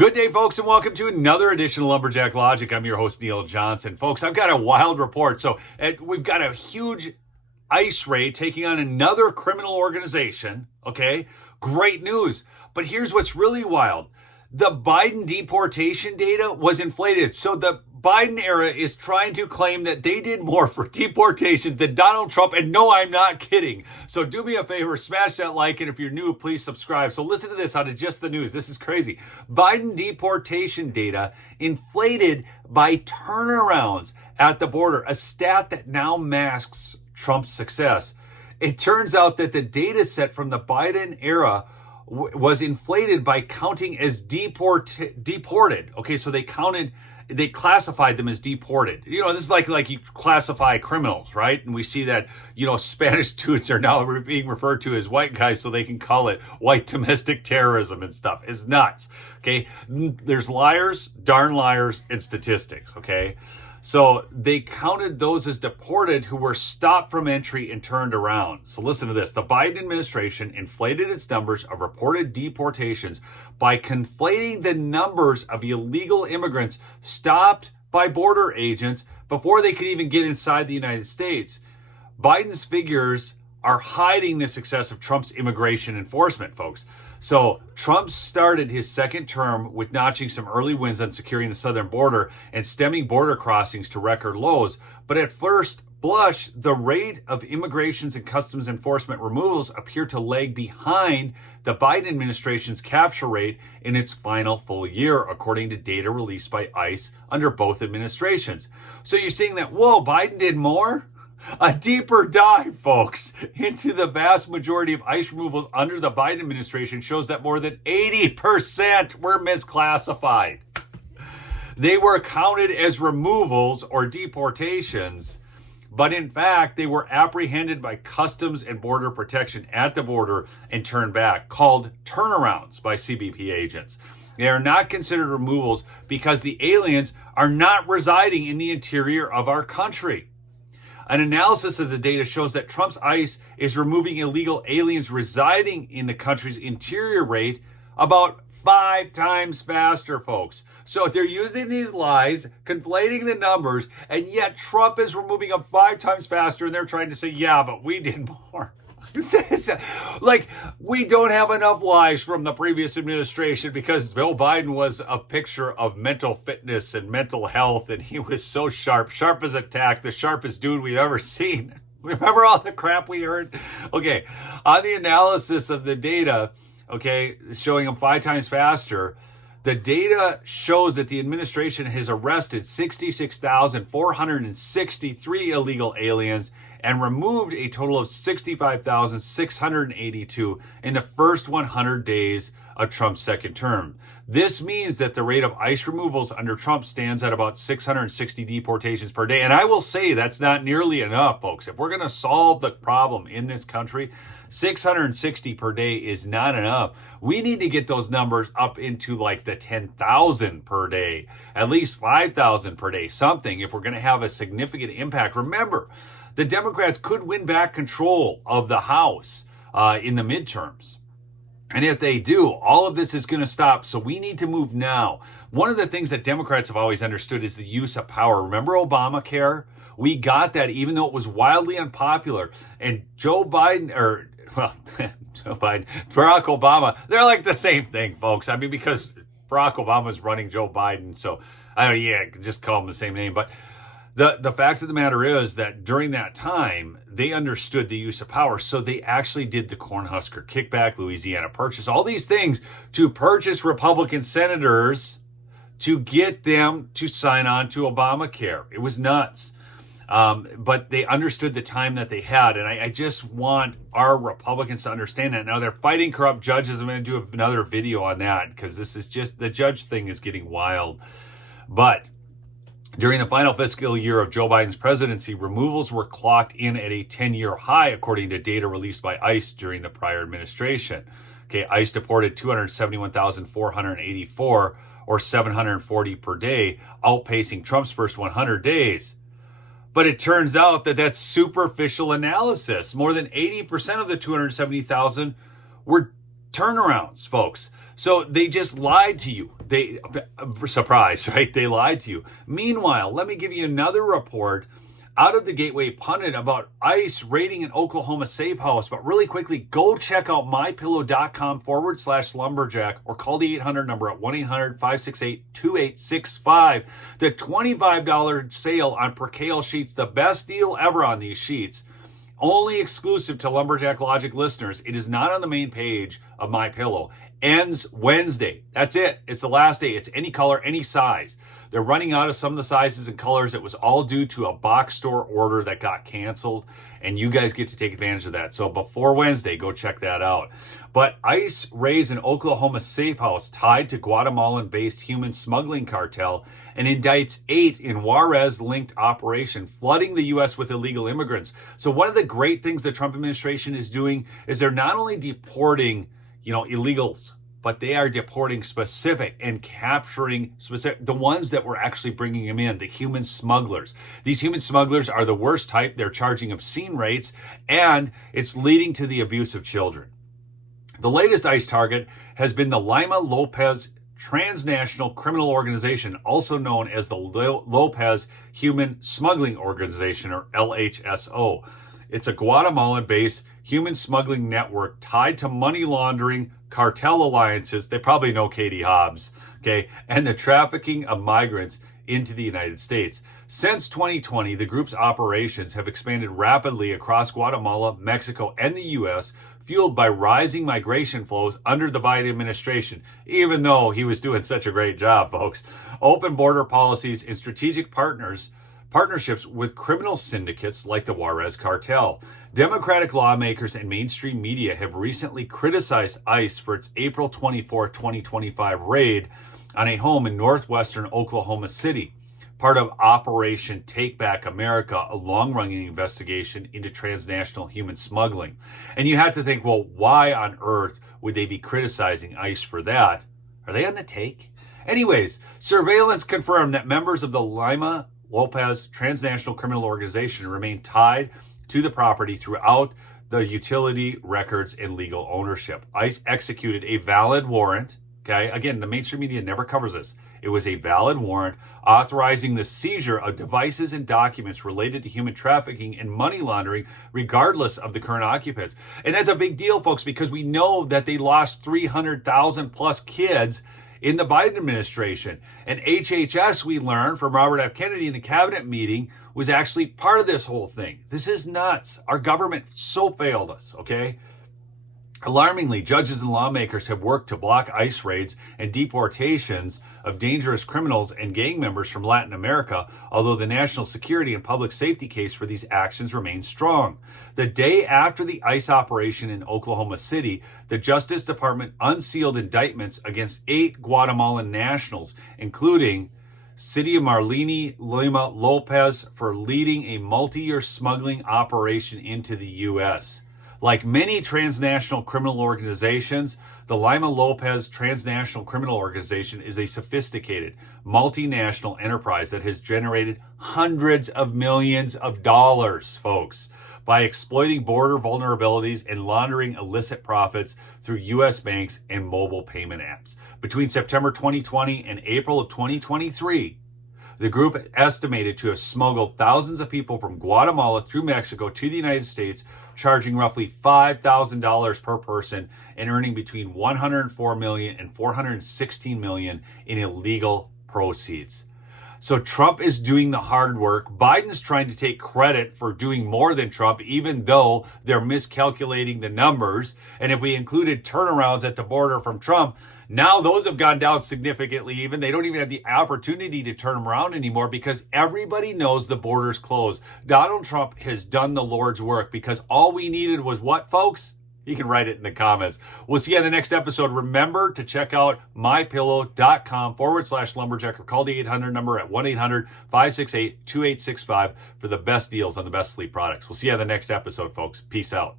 Good day, folks, and welcome to another edition of Lumberjack Logic. I'm your host, Neil Johnson. Folks, I've got a wild report. We've got a huge ICE raid taking on another criminal organization, okay? Great news. But here's what's really wild. The Biden deportation data was inflated. So the Biden era is trying to claim that they did more for deportations than Donald Trump. And no, I'm not kidding. So do me a favor, smash that like. And if you're new, please subscribe. So listen to this out of just the news. This is crazy. Biden deportation data inflated by turnarounds at the border, a stat that now masks Trump's success. It turns out that the data set from the Biden era was inflated by counting as deported. Okay, so they classified them as deported. You know, this is like you classify criminals, right? And we see that, Spanish dudes are now being referred to as white guys so they can call it white domestic terrorism and stuff. It's nuts, okay? There's liars, darn liars, and statistics, okay? So they counted those as deported who were stopped from entry and turned around. So listen to this. The Biden administration inflated its numbers of reported deportations by conflating the numbers of illegal immigrants stopped by border agents before they could even get inside the United States. Biden's figures are hiding the success of Trump's immigration enforcement, folks. So Trump started his second term with notching some early wins on securing the southern border and stemming border crossings to record lows. But at first blush, the rate of immigrations and customs enforcement removals appear to lag behind the Biden administration's capture rate in its final full year, according to data released by ICE under both administrations. So you're seeing that, whoa, Biden did more? A deeper dive, folks, into the vast majority of ICE removals under the Biden administration shows that more than 80% were misclassified. They were counted as removals or deportations, but in fact, they were apprehended by Customs and Border Protection at the border and turned back, called turnarounds by CBP agents. They are not considered removals because the aliens are not residing in the interior of our country. An analysis of the data shows that Trump's ICE is removing illegal aliens residing in the country's interior rate about 5 times faster, folks. So they're using these lies, conflating the numbers, and yet Trump is removing them 5 times faster, and they're trying to say, yeah, but we did more. Like, we don't have enough lies from the previous administration because Bill Biden was a picture of mental fitness and mental health, and he was so sharp as a tack, the sharpest dude we've ever seen. Remember all the crap we heard? Okay, on the analysis of the data, okay, showing them 5 times faster, the data shows that the administration has arrested 66,463 illegal aliens and removed a total of 65,682 in the first 100 days of Trump's second term. This means that the rate of ICE removals under Trump stands at about 660 deportations per day. And I will say that's not nearly enough, folks. If we're going to solve the problem in this country, 660 per day is not enough. We need to get those numbers up into like the 10,000 per day, at least 5,000 per day, something, if we're going to have a significant impact. Remember, the Democrats could win back control of the House in the midterms. And if they do, all of this is going to stop. So we need to move now. One of the things that Democrats have always understood is the use of power. Remember Obamacare? We got that even though it was wildly unpopular. And Barack Obama, they're like the same thing, folks. I mean, because Barack Obama is running Joe Biden. So, just call them the same name. But the fact of the matter is that during that time, they understood the use of power. So they actually did the Cornhusker kickback, Louisiana Purchase, all these things to purchase Republican senators to get them to sign on to Obamacare. It was nuts. But they understood the time that they had. And I just want our Republicans to understand that. Now they're fighting corrupt judges. I'm going to do another video on that because this is just, the judge thing is getting wild. But during the final fiscal year of Joe Biden's presidency, removals were clocked in at a 10-year high, according to data released by ICE during the prior administration. Okay, ICE deported 271,484, or 740 per day, outpacing Trump's first 100 days. But it turns out that that's superficial analysis. More than 80% of the 270,000 were turnarounds, folks. So they just lied to you. surprise, right? They lied to you. Meanwhile, let me give you another report out of the Gateway Pundit about ICE raiding an Oklahoma safe house. But really quickly, go check out mypillow.com/lumberjack or call the 800 number at 1-800-568-2865. The $25 sale on percale sheets, the best deal ever on these sheets. Only exclusive to Lumberjack Logic listeners. It is not on the main page of MyPillow. Ends Wednesday. That's it. It's the last day. It's any color, any size. They're running out of some of the sizes and colors. It was all due to a box store order that got canceled, and you guys get to take advantage of that. So before Wednesday, go check that out. But ICE raids an Oklahoma safe house tied to Guatemalan-based human smuggling cartel and indicts 8 in Juarez-linked operation, flooding the U.S. with illegal immigrants. So one of the great things the Trump administration is doing is they're not only deporting, illegals, but they are deporting specific and capturing specific, the ones that were actually bringing them in, the human smugglers. These human smugglers are the worst type. They're charging obscene rates, and it's leading to the abuse of children. The latest ICE target has been the Lima Lopez Transnational Criminal Organization, also known as the Lopez Human Smuggling Organization, or LHSO. It's a Guatemalan-based human smuggling network tied to money laundering, cartel alliances, they probably know Katie Hobbs, okay, and the trafficking of migrants into the United States. Since 2020, the group's operations have expanded rapidly across Guatemala, Mexico, and the U.S., fueled by rising migration flows under the Biden administration, even though he was doing such a great job, folks. Open border policies and strategic partnerships with criminal syndicates like the Juarez cartel. Democratic lawmakers and mainstream media have recently criticized ICE for its April 24, 2025 raid on a home in northwestern Oklahoma City, part of Operation Take Back America, a long-running investigation into transnational human smuggling. And you have to think, well, why on earth would they be criticizing ICE for that? Are they on the take? Anyways, surveillance confirmed that members of the Lima Lopez Transnational Criminal Organization remain tied to the property throughout the utility records and legal ownership. ICE executed a valid warrant. Okay, again, the mainstream media never covers this. It was a valid warrant authorizing the seizure of devices and documents related to human trafficking and money laundering, regardless of the current occupants. And that's a big deal, folks, because we know that they lost 300,000 plus kids in the Biden administration. And HHS, we learned from Robert F. Kennedy in the cabinet meeting, was actually part of this whole thing. This is nuts. Our government so failed us, okay? Alarmingly, judges and lawmakers have worked to block ICE raids and deportations of dangerous criminals and gang members from Latin America, although the national security and public safety case for these actions remains strong. The day after the ICE operation in Oklahoma City, the Justice Department unsealed indictments against 8 Guatemalan nationals, including City of Marlene Lima Lopez, for leading a multi-year smuggling operation into the U.S. Like many transnational criminal organizations, the Lima Lopez Transnational Criminal Organization is a sophisticated, multinational enterprise that has generated hundreds of millions of dollars, folks, by exploiting border vulnerabilities and laundering illicit profits through U.S. banks and mobile payment apps. Between September 2020 and April of 2023, the group estimated to have smuggled thousands of people from Guatemala through Mexico to the United States, charging roughly $5,000 per person and earning between $104 million and $416 million in illegal proceeds. So Trump is doing the hard work. Biden's trying to take credit for doing more than Trump, even though they're miscalculating the numbers. And if we included turnarounds at the border from Trump, now those have gone down significantly even. They don't even have the opportunity to turn them around anymore because everybody knows the border's closed. Donald Trump has done the Lord's work because all we needed was what, folks? You can write it in the comments. We'll see you on the next episode. Remember to check out mypillow.com/lumberjack or call the 800 number at 1-800-568-2865 for the best deals on the best sleep products. We'll see you on the next episode, folks. Peace out.